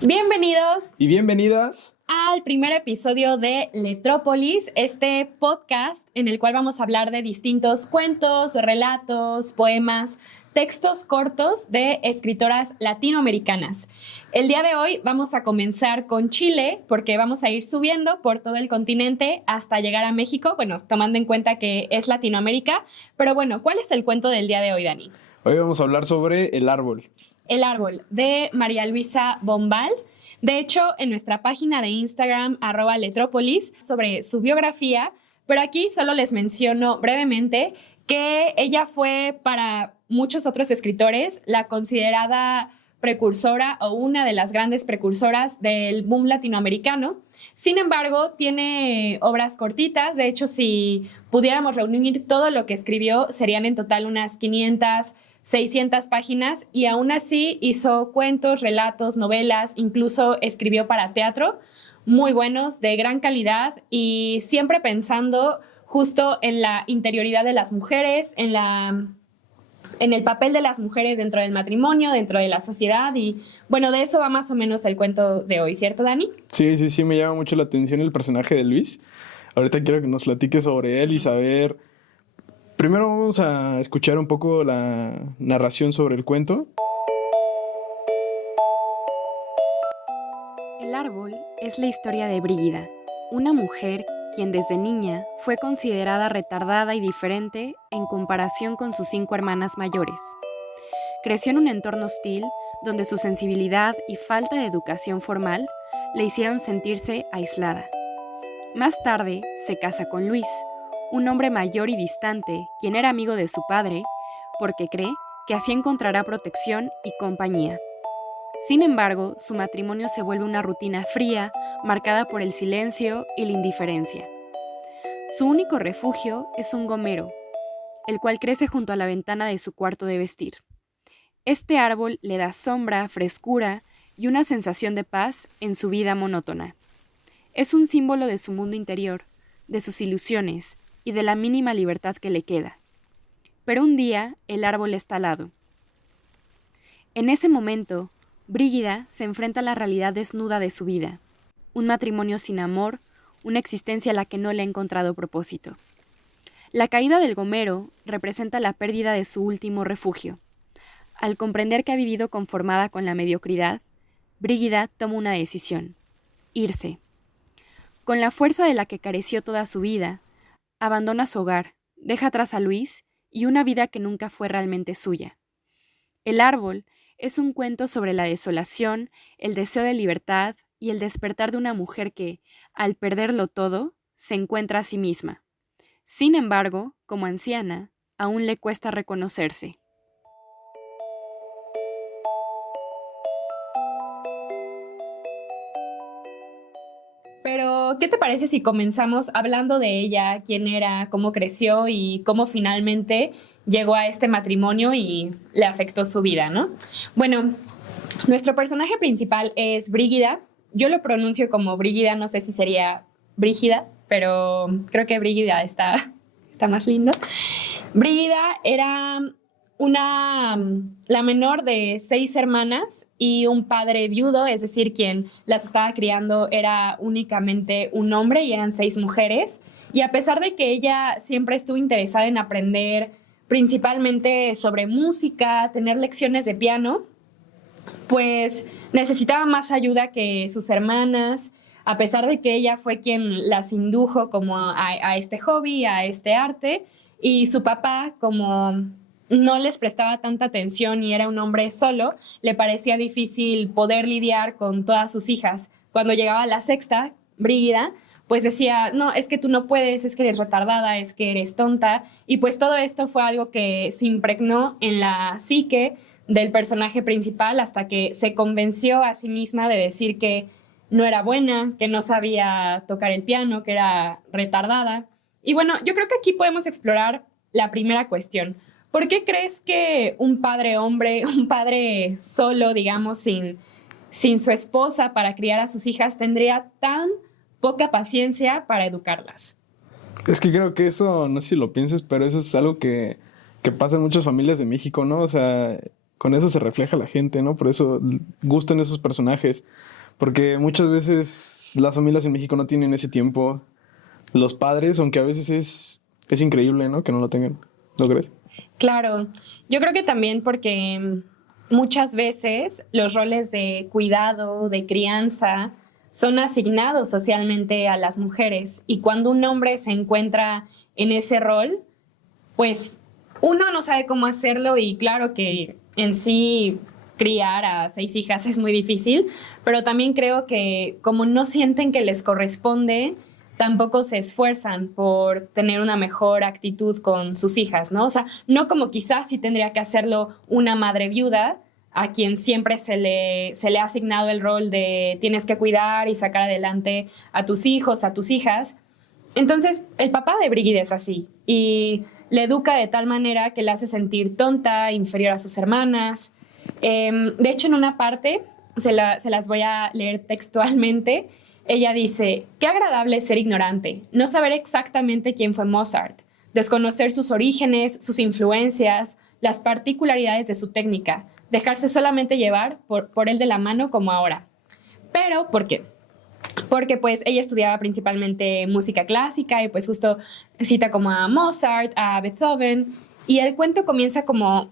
Bienvenidos Y bienvenidas. al primer episodio de Letrópolis, este podcast en el cual vamos a hablar de distintos cuentos, relatos, poemas, textos cortos de escritoras latinoamericanas. El día de hoy vamos a comenzar con Chile porque vamos a ir subiendo por todo el continente hasta llegar a México, bueno, tomando en cuenta que es Latinoamérica. Pero bueno, ¿cuál es el cuento del día de hoy, Dani? Hoy vamos a hablar sobre El árbol. El árbol, de María Luisa Bombal. De hecho, en nuestra página de Instagram, @letrópolis, sobre su biografía, pero aquí solo les menciono brevemente que ella fue para muchos otros escritores la considerada precursora o una de las grandes precursoras del boom latinoamericano. Sin embargo, tiene obras cortitas. De hecho, si pudiéramos reunir todo lo que escribió, serían en total unas 500 600 páginas, y aún así hizo cuentos, relatos, novelas, incluso escribió para teatro, muy buenos, de gran calidad, y siempre pensando justo en la interioridad de las mujeres, en el papel de las mujeres dentro del matrimonio, dentro de la sociedad. Y bueno, de eso va más o menos el cuento de hoy, ¿cierto, Dani? Sí, me llama mucho la atención el personaje de Luis. Ahorita quiero que nos platiques sobre él y saber... Primero vamos a escuchar un poco la narración sobre el cuento. El árbol es la historia de Brígida, una mujer quien desde niña fue considerada retardada y diferente en comparación con sus 5 hermanas mayores. Creció en un entorno hostil donde su sensibilidad y falta de educación formal le hicieron sentirse aislada. Más tarde se casa con Luis, un hombre mayor y distante, quien era amigo de su padre, porque cree que así encontrará protección y compañía. Sin embargo, su matrimonio se vuelve una rutina fría, marcada por el silencio y la indiferencia. Su único refugio es un gomero, el cual crece junto a la ventana de su cuarto de vestir. Este árbol le da sombra, frescura y una sensación de paz en su vida monótona. Es un símbolo de su mundo interior, de sus ilusiones y de la mínima libertad que le queda. Pero un día el árbol es talado. En ese momento, Brígida se enfrenta a la realidad desnuda de su vida, un matrimonio sin amor, una existencia a la que no le ha encontrado propósito. La caída del gomero representa la pérdida de su último refugio. Al comprender que ha vivido conformada con la mediocridad, Brígida toma una decisión: irse. Con la fuerza de la que careció toda su vida, abandona su hogar, deja atrás a Luis y una vida que nunca fue realmente suya. El árbol es un cuento sobre la desolación, el deseo de libertad y el despertar de una mujer que, al perderlo todo, se encuentra a sí misma. Sin embargo, como anciana, aún le cuesta reconocerse. Pero, ¿qué te parece si comenzamos hablando de ella, quién era, cómo creció y cómo finalmente llegó a este matrimonio y le afectó su vida, ¿no? Bueno, nuestro personaje principal es Brígida. Yo lo pronuncio como Brígida, no sé si sería Brígida, pero creo que Brígida está más lindo. Brígida era la menor de 6 hermanas y un padre viudo, es decir, quien las estaba criando era únicamente un hombre y eran 6 mujeres. Y a pesar de que ella siempre estuvo interesada en aprender principalmente sobre música, tener lecciones de piano, pues necesitaba más ayuda que sus hermanas, a pesar de que ella fue quien las indujo como a este hobby, a este arte, y su papá, como no les prestaba tanta atención y era un hombre solo, le parecía difícil poder lidiar con todas sus hijas. Cuando llegaba la sexta, Brígida, pues decía, no, es que tú no puedes, es que eres retardada, es que eres tonta. Y pues todo esto fue algo que se impregnó en la psique del personaje principal hasta que se convenció a sí misma de decir que no era buena, que no sabía tocar el piano, que era retardada. Y bueno, yo creo que aquí podemos explorar la primera cuestión. ¿Por qué crees que un padre hombre, un padre solo, digamos, sin su esposa para criar a sus hijas, tendría tan poca paciencia para educarlas? Es que creo que eso, no sé si lo pienses, pero eso es algo que pasa en muchas familias de México, ¿no? O sea, con eso se refleja la gente, ¿no? Por eso gustan esos personajes, porque muchas veces las familias en México no tienen ese tiempo. Los padres, aunque a veces es increíble, ¿no? Que no lo tengan, ¿no crees? Claro, yo creo que también porque muchas veces los roles de cuidado, de crianza, son asignados socialmente a las mujeres y cuando un hombre se encuentra en ese rol, pues uno no sabe cómo hacerlo y claro que en sí criar a 6 hijas es muy difícil, pero también creo que como no sienten que les corresponde, tampoco se esfuerzan por tener una mejor actitud con sus hijas, ¿no? O sea, no como quizás sí tendría que hacerlo una madre viuda, a quien siempre se le ha asignado el rol de tienes que cuidar y sacar adelante a tus hijos, a tus hijas. Entonces, el papá de Brígida es así y le educa de tal manera que la hace sentir tonta, inferior a sus hermanas. De hecho, en una parte, se las voy a leer textualmente, ella dice, qué agradable es ser ignorante, no saber exactamente quién fue Mozart, desconocer sus orígenes, sus influencias, las particularidades de su técnica, dejarse solamente llevar por él de la mano como ahora. Pero, ¿por qué? Porque pues ella estudiaba principalmente música clásica y pues justo cita como a Mozart, a Beethoven y el cuento comienza como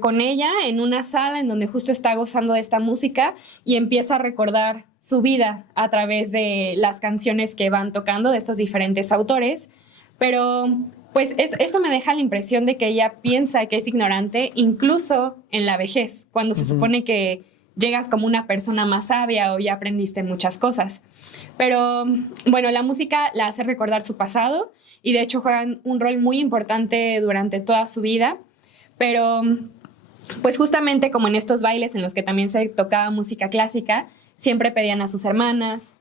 con ella en una sala en donde justo está gozando de esta música y empieza a recordar su vida a través de las canciones que van tocando de estos diferentes autores, pero pues esto me deja la impresión de que ella piensa que es ignorante incluso en la vejez, cuando se supone que llegas como una persona más sabia o ya aprendiste muchas cosas. Pero bueno, la música la hace recordar su pasado y de hecho juegan un rol muy importante durante toda su vida, pero pues justamente como en estos bailes en los que también se tocaba música clásica, siempre pedían a sus hermanas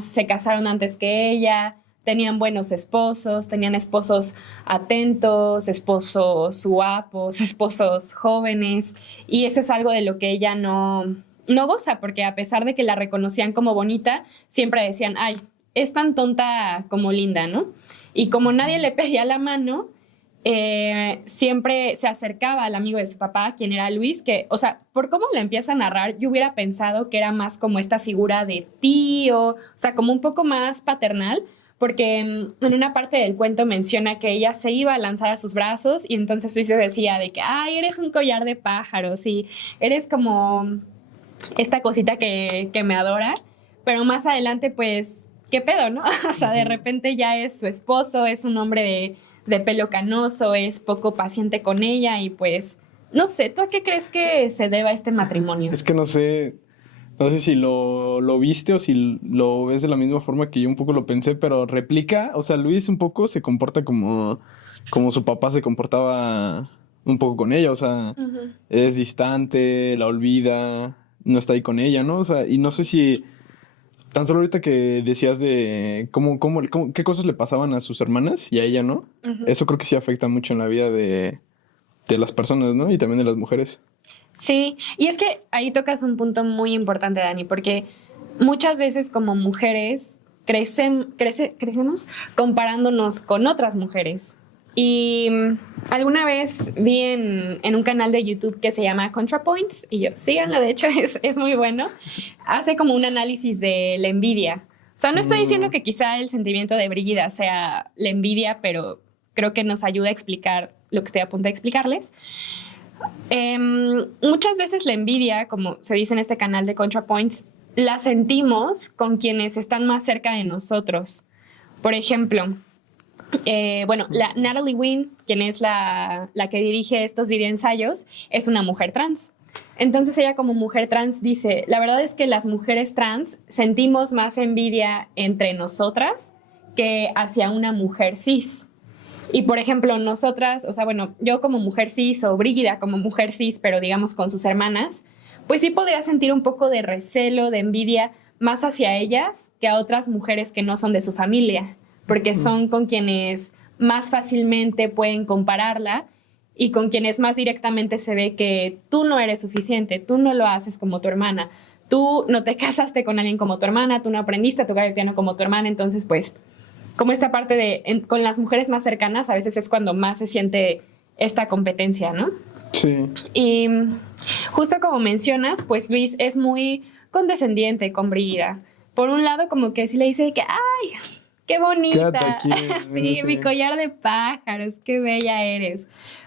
se casaron antes que ella, tenían buenos esposos, tenían esposos atentos, esposos guapos, esposos jóvenes, y eso es algo de lo que ella no goza, porque a pesar de que la reconocían como bonita, siempre decían, ay, es tan tonta como linda, ¿no? Y como nadie le pedía la mano, siempre se acercaba al amigo de su papá, quien era Luis, que, o sea, por cómo le empieza a narrar, yo hubiera pensado que era más como esta figura de tío, o sea, como un poco más paternal, porque en una parte del cuento menciona que ella se iba a lanzar a sus brazos y entonces Luis decía de que, ay, eres un collar de pájaros y eres como esta cosita que me adora, pero más adelante, pues, ¿qué pedo, no? O sea, de repente ya es su esposo, es un hombre de pelo canoso, es poco paciente con ella y pues, no sé, ¿tú a qué crees que se deba este matrimonio? Es que no sé si lo viste o si lo ves de la misma forma que yo un poco lo pensé, pero replica, o sea, Luis un poco se comporta como su papá se comportaba un poco con ella, o sea, es distante, la olvida, no está ahí con ella, ¿no? O sea, y no sé si tan solo ahorita que decías de qué cosas le pasaban a sus hermanas y a ella, ¿no? Eso creo que sí afecta mucho en la vida de las personas, ¿no? Y también de las mujeres. Sí, y es que ahí tocas un punto muy importante, Dani, porque muchas veces como mujeres crecemos comparándonos con otras mujeres. Y alguna vez vi en un canal de YouTube que se llama ContraPoints, y yo, síganlo, de hecho es muy bueno, hace como un análisis de la envidia. O sea, no estoy diciendo que quizá el sentimiento de Brígida sea la envidia, pero creo que nos ayuda a explicar lo que estoy a punto de explicarles. Muchas veces la envidia, como se dice en este canal de ContraPoints, la sentimos con quienes están más cerca de nosotros. Por ejemplo, la Natalie Wynn, quien es la que dirige estos videoensayos, es una mujer trans. Entonces ella como mujer trans dice, la verdad es que las mujeres trans sentimos más envidia entre nosotras que hacia una mujer cis. Y por ejemplo, nosotras, o sea, bueno, yo como mujer cis o Brígida como mujer cis, pero digamos con sus hermanas, pues sí podría sentir un poco de recelo, de envidia más hacia ellas que a otras mujeres que no son de su familia, porque son con quienes más fácilmente pueden compararla y con quienes más directamente se ve que tú no eres suficiente, tú no lo haces como tu hermana, tú no te casaste con alguien como tu hermana, tú no aprendiste a tocar el piano como tu hermana, entonces pues como esta parte con las mujeres más cercanas a veces es cuando más se siente esta competencia, ¿no? Sí. Y justo como mencionas, pues Luis es muy condescendiente con Brígida. Por un lado, como que sí le dice que, ¡ay, qué bonita! Quédate aquí, Sí, sí. mi collar de pájaros, qué bella eres.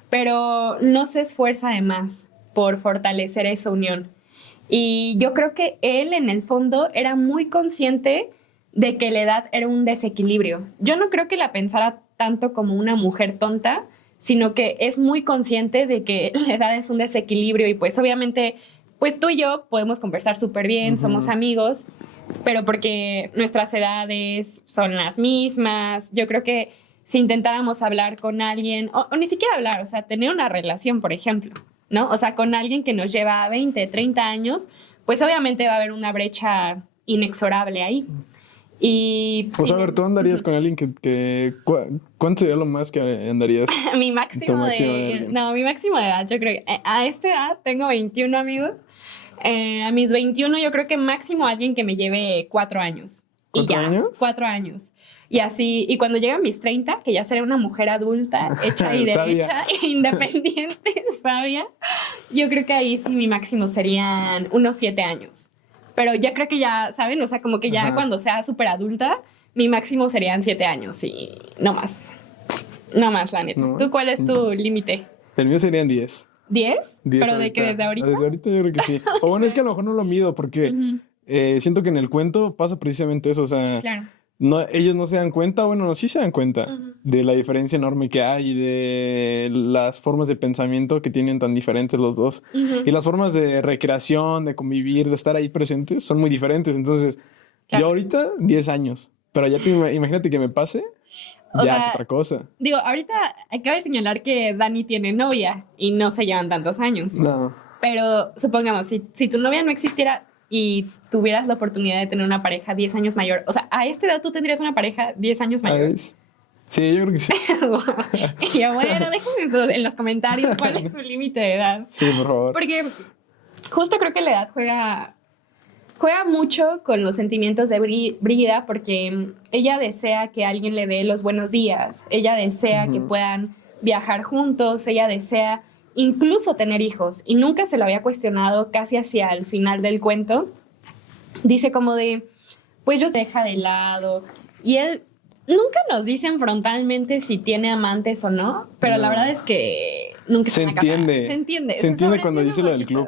Pero no se esfuerza de más por fortalecer esa unión. Y yo creo que él, en el fondo, era muy consciente de que la edad era un desequilibrio. Yo no creo que la pensara tanto como una mujer tonta, sino que es muy consciente de que la edad es un desequilibrio y pues obviamente, pues tú y yo podemos conversar súper bien, somos amigos, pero porque nuestras edades son las mismas. Yo creo que si intentáramos hablar con alguien, o ni siquiera hablar, o sea, tener una relación, por ejemplo, ¿no? O sea, con alguien que nos lleva 20, 30 años, pues obviamente va a haber una brecha inexorable ahí. Y O sea, a ver, tú andarías con alguien ¿cuánto sería lo más que andarías? mi máximo mi máximo de edad, yo creo que a esta edad tengo 21 amigos. A mis 21 yo creo que máximo alguien que me lleve 4 años. ¿4 años? 4 años. Y así, y cuando lleguen mis 30, que ya seré una mujer adulta, hecha y derecha, independiente, sabia, yo creo que ahí sí mi máximo serían unos 7 años. Pero ya creo que ya, ¿saben? O sea, como que ya cuando sea súper adulta, mi máximo serían 7 años y no más. No más, la neta. No. ¿Tú cuál es tu límite? El mío serían 10. ¿10? 10 ¿Pero de que desde ahorita? Desde ahorita yo creo que sí. O bueno, es que a lo mejor no lo mido porque siento que en el cuento pasa precisamente eso. O sea, Claro. no, ellos no se dan cuenta, bueno, no, sí se dan cuenta de la diferencia enorme que hay y de las formas de pensamiento que tienen tan diferentes los dos. Y las formas de recreación, de convivir, de estar ahí presentes son muy diferentes. Entonces, Claro. yo ahorita 10 años, pero ya imagínate que me pase, O ya sea, es otra cosa. Digo, ahorita acabo de señalar que Dani tiene novia y no se llevan tantos años. No. Pero supongamos, si tu novia no existiera y tuvieras la oportunidad de tener una pareja 10 años mayor, o sea, a esta edad tú tendrías una pareja 10 años mayor. ¿Sabes? Sí, yo creo que sí. Y yo, bueno, déjenme eso en los comentarios cuál es su límite de edad. Sí, por favor. Porque justo creo que la edad juega mucho con los sentimientos de Brígida, porque ella desea que alguien le dé los buenos días, ella desea que puedan viajar juntos, ella desea incluso tener hijos, y nunca se lo había cuestionado. Casi hacia el final del cuento dice como de, pues yo se deja de lado, y él nunca nos dicen frontalmente si tiene amantes o no, pero la verdad es que nunca se entiende. Se entiende cuando dice lo del club.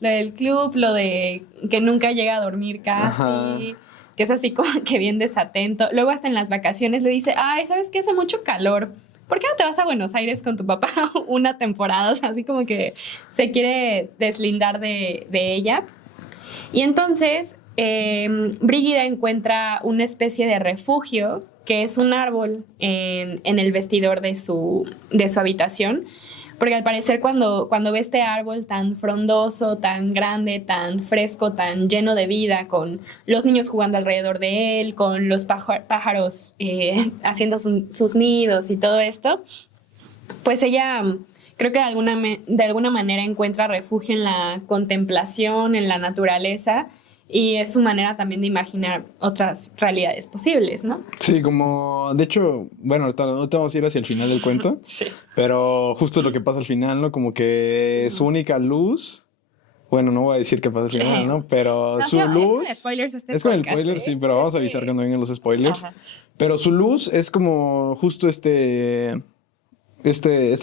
Lo del club, lo de que nunca llega a dormir casi, Ajá. que es así como que bien desatento. Luego hasta en las vacaciones le dice, ay, ¿sabes qué? Hace mucho calor. ¿Por qué no te vas a Buenos Aires con tu papá una temporada? O sea, así como que se quiere deslindar de ella. Y entonces Brígida encuentra una especie de refugio, que es un árbol en el vestidor de su habitación. Porque al parecer cuando ve este árbol tan frondoso, tan grande, tan fresco, tan lleno de vida, con los niños jugando alrededor de él, con los pájaros haciendo sus nidos y todo esto, pues ella creo que de alguna manera encuentra refugio en la contemplación, en la naturaleza, y es su manera también de imaginar otras realidades posibles, ¿no? Sí, como, de hecho, bueno, ahorita no te vamos a ir hacia el final del cuento, Sí. pero justo lo que pasa al final, ¿no? Como que su única luz, bueno, no voy a decir qué pasa al final, ¿no? Pero No, su sí, luz... es con spoilers este Es con el podcast, spoiler, sí, pero vamos a avisar cuando vengan los spoilers. Ajá. Pero su luz es como justo esta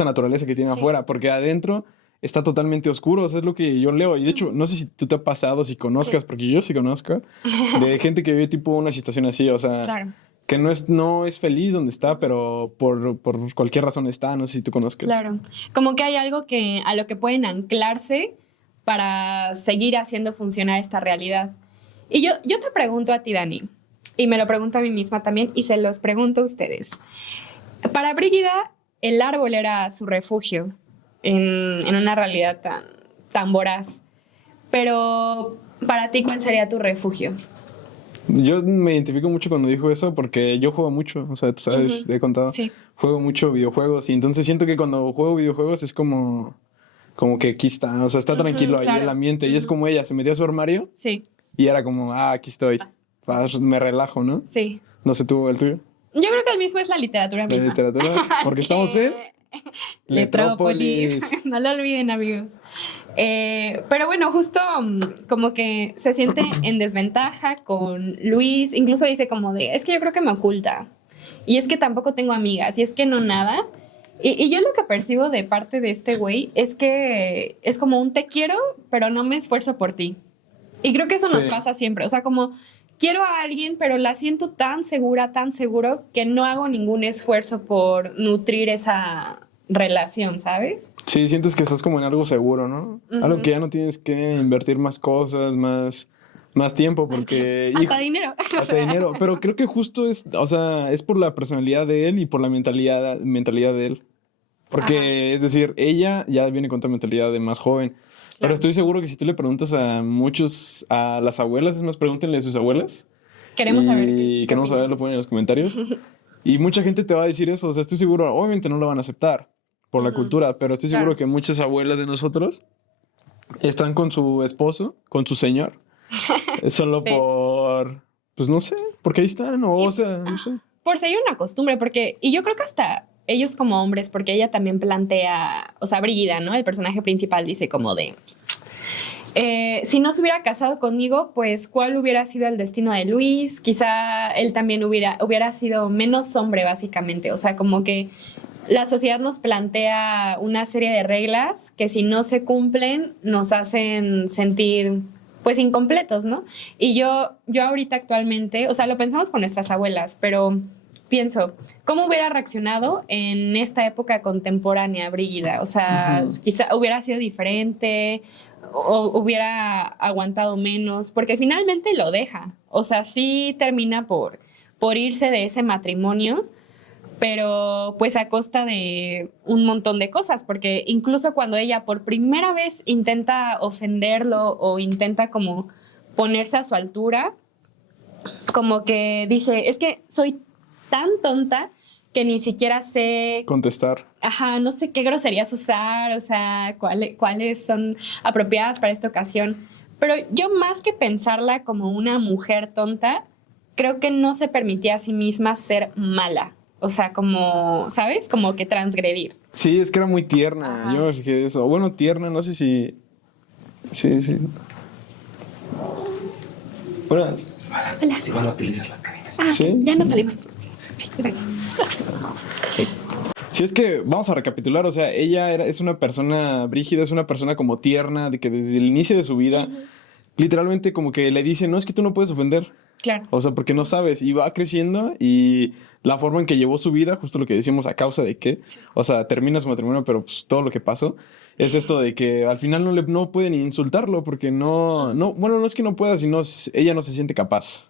naturaleza que tiene Sí. afuera, porque adentro está totalmente oscuro, eso es lo que yo leo. Y de hecho, no sé si tú te ha pasado, si conozcas, Sí. porque yo sí conozco, de gente que vive tipo una situación así, o sea, Claro. que no es feliz donde está, pero por cualquier razón está, no sé si tú conozcas. Claro. Como que hay algo a lo que pueden anclarse para seguir haciendo funcionar esta realidad. Y yo te pregunto a ti, Dani, y me lo pregunto a mí misma también, y se los pregunto a ustedes. Para Brígida, el árbol era su refugio en una realidad tan voraz. Pero para ti, ¿cuál sería tu refugio? Yo me identifico mucho cuando dijo eso porque yo juego mucho, o sea, tú sabes, te he contado, Sí. juego mucho videojuegos y entonces siento que cuando juego videojuegos es como que aquí está, o sea, está tranquilo ahí claro. el ambiente y es como ella, se metió a su armario Sí, y era como, aquí estoy, me relajo, ¿no? sí. No sé tú, el tuyo, Yo creo que el mismo es la literatura de misma. literatura, porque estamos en Letrópolis. No lo olviden, amigos. Pero bueno, justo como que se siente en desventaja con Luis. Incluso dice como de, es que yo creo que me oculta. Y es que tampoco tengo amigas. Y es que no nada. Y yo lo que percibo de parte de este güey es que es como un te quiero, pero no me esfuerzo por ti. Y creo que eso nos pasa siempre. O sea, como quiero a alguien, pero la siento tan segura, tan seguro, que no hago ningún esfuerzo por nutrir esa relación, ¿sabes? Sí, sientes que estás como en algo seguro, ¿no? Algo que ya no tienes que invertir más cosas, más tiempo, porque... Hasta dinero. Hasta dinero. Pero creo que justo es, o sea, es por la personalidad de él y por la mentalidad de él. Porque, es decir, ella ya viene con otra mentalidad de más joven. Claro. Pero estoy seguro que si tú le preguntas a las abuelas, es más, pregúntenle a sus abuelas. Queremos saber. Y queremos saber, lo ponen en los comentarios. Y mucha gente te va a decir eso. O sea, estoy seguro, obviamente no lo van a aceptar por la cultura, pero estoy seguro que muchas abuelas de nosotros están con su esposo, con su señor, solo por, pues no sé, porque ahí están, o sea, no sé. Por seguir una costumbre, y yo creo que hasta ellos como hombres, porque ella también plantea, o sea, Brígida, ¿no? El personaje principal dice como de, si no se hubiera casado conmigo, pues ¿cuál hubiera sido el destino de Luis? Quizá él también hubiera sido menos hombre, básicamente. O sea, como que la sociedad nos plantea una serie de reglas que si no se cumplen nos hacen sentir pues incompletos, ¿no? Y yo ahorita actualmente, o sea, lo pensamos con nuestras abuelas, pero pienso, ¿cómo hubiera reaccionado en esta época contemporánea, Brígida? O sea, quizá hubiera sido diferente o hubiera aguantado menos, porque finalmente lo deja. O sea, sí termina por irse de ese matrimonio, pero pues a costa de un montón de cosas, porque incluso cuando ella por primera vez intenta ofenderlo o intenta como ponerse a su altura, como que dice, es que soy tan tonta que ni siquiera sé contestar. Ajá, no sé qué groserías usar, o sea, cuáles son apropiadas para esta ocasión. Pero yo más que pensarla como una mujer tonta, creo que no se permitía a sí misma ser mala. O sea, como, ¿sabes? Como que transgredir. Sí, es que era muy tierna. Ajá. Yo me fijé de eso. Bueno, tierna, no sé si... Sí. Hola. Si van a utilizar las cabinas. ¿Sí? Ya nos salimos. Gracias. Sí, es que vamos a recapitular, o sea, ella es una persona brígida, es una persona como tierna, de que desde el inicio de su vida, literalmente como que le dice, no, es que tú no puedes ofender. Claro. O sea, porque no sabes, y va creciendo, y la forma en que llevó su vida, justo lo que decíamos, a causa de qué, o sea, termina su matrimonio, pero pues todo lo que pasó, es esto de que al final no puede ni insultarlo, porque bueno, no es que no pueda, sino ella no se siente capaz.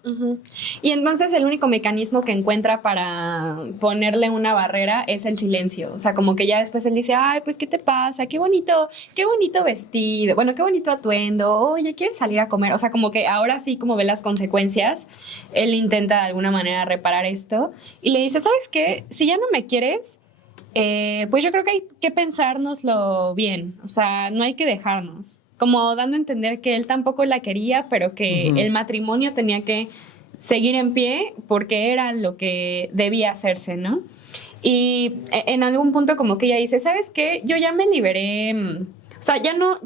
Y entonces el único mecanismo que encuentra para ponerle una barrera es el silencio. O sea, como que ya después él dice, ay, pues, ¿qué te pasa? Qué bonito vestido, bueno, qué bonito atuendo, oye, ¿quieres salir a comer? O sea, como que ahora sí, como ve las consecuencias, él intenta de alguna manera reparar esto y le dice, ¿sabes qué? Si ya no me quieres... pues yo creo que hay que pensárnoslo bien, o sea, no hay que dejarnos, como dando a entender que él tampoco la quería, pero que el matrimonio tenía que seguir en pie porque era lo que debía hacerse, ¿no? Y en algún punto como que ella dice, ¿sabes qué? Yo ya me liberé, o sea, ya no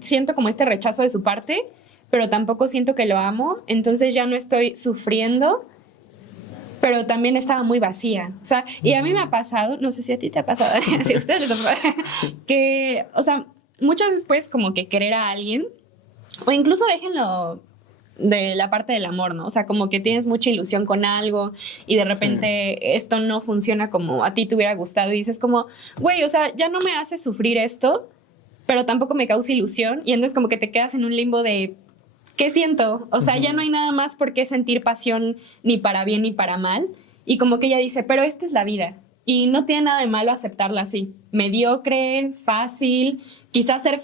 siento como este rechazo de su parte, pero tampoco siento que lo amo, entonces ya no estoy sufriendo, pero también estaba muy vacía. O sea, y a mí me ha pasado, no sé si a ti te ha pasado, si a ustedes les ha pasado, que, o sea, muchas veces puedes como que querer a alguien, o incluso déjenlo de la parte del amor, ¿no? O sea, como que tienes mucha ilusión con algo y de repente esto no funciona como a ti te hubiera gustado y dices como, güey, o sea, ya no me hace sufrir esto, pero tampoco me causa ilusión y entonces como que te quedas en un limbo de... ¿Qué siento? O sea, ya no hay nada más por qué sentir pasión ni para bien ni para mal. Y como que ella dice, pero esta es la vida. Y no tiene nada de malo aceptarla así. Mediocre, fácil, quizás ser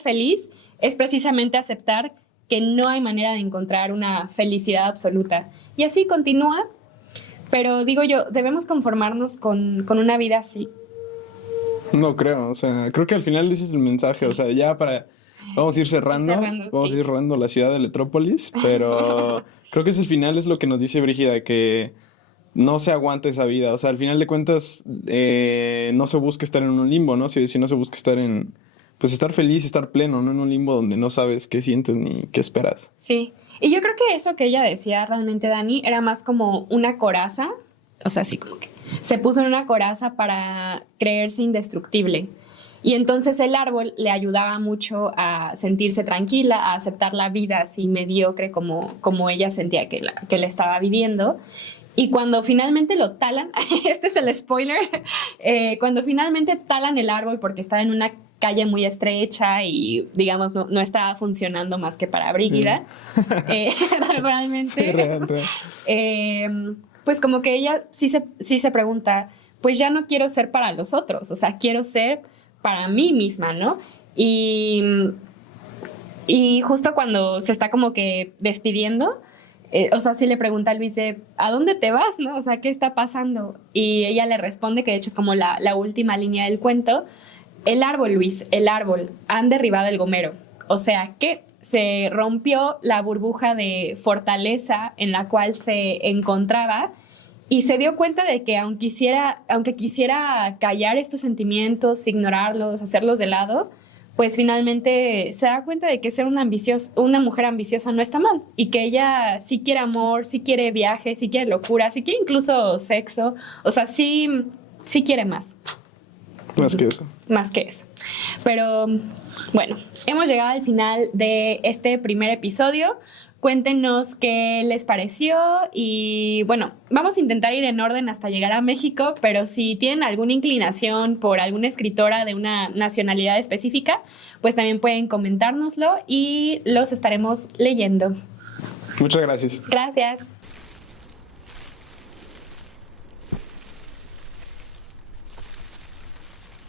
feliz es precisamente aceptar que no hay manera de encontrar una felicidad absoluta. Y así continúa. Pero digo yo, debemos conformarnos con una vida así. No creo, o sea, creo que al final ese es el mensaje. O sea, ya para... Vamos a ir cerrando a ir cerrando la ciudad de Letrópolis, pero creo que es el final, es lo que nos dice Brígida, que no se aguanta esa vida. O sea, al final de cuentas, no se busca estar en un limbo, ¿no? Si no se busca estar pues estar feliz, estar pleno, no en un limbo donde no sabes qué sientes ni qué esperas. Sí. Y yo creo que eso que ella decía realmente, Dani, era más como una coraza, o sea, así como que se puso en una coraza para creerse indestructible. Y entonces el árbol le ayudaba mucho a sentirse tranquila, a aceptar la vida así mediocre como ella sentía que la estaba viviendo. Y cuando finalmente lo talan, este es el spoiler, cuando finalmente talan el árbol porque estaba en una calle muy estrecha y, digamos, no estaba funcionando más que para Brígida, realmente, Sí, real. pues como que ella sí se pregunta, pues ya no quiero ser para los otros, o sea, quiero ser para mí misma, ¿no? Y justo cuando se está como que despidiendo, o sea, sí le pregunta a Luis, ¿a dónde te vas, no? O sea, ¿qué está pasando? Y ella le responde, que de hecho es como la última línea del cuento, el árbol, Luis, el árbol, han derribado el gomero. O sea, que se rompió la burbuja de fortaleza en la cual se encontraba y se dio cuenta de que aunque quisiera callar estos sentimientos, ignorarlos, hacerlos de lado, pues finalmente se da cuenta de que ser una mujer ambiciosa no está mal y que ella sí quiere amor, sí quiere viajes, sí quiere locura, sí quiere incluso sexo, o sea, sí quiere más. Más que eso. Más que eso. Pero bueno, hemos llegado al final de este primer episodio. Cuéntenos qué les pareció y bueno, vamos a intentar ir en orden hasta llegar a México, pero si tienen alguna inclinación por alguna escritora de una nacionalidad específica, pues también pueden comentárnoslo y los estaremos leyendo. Muchas gracias. Gracias.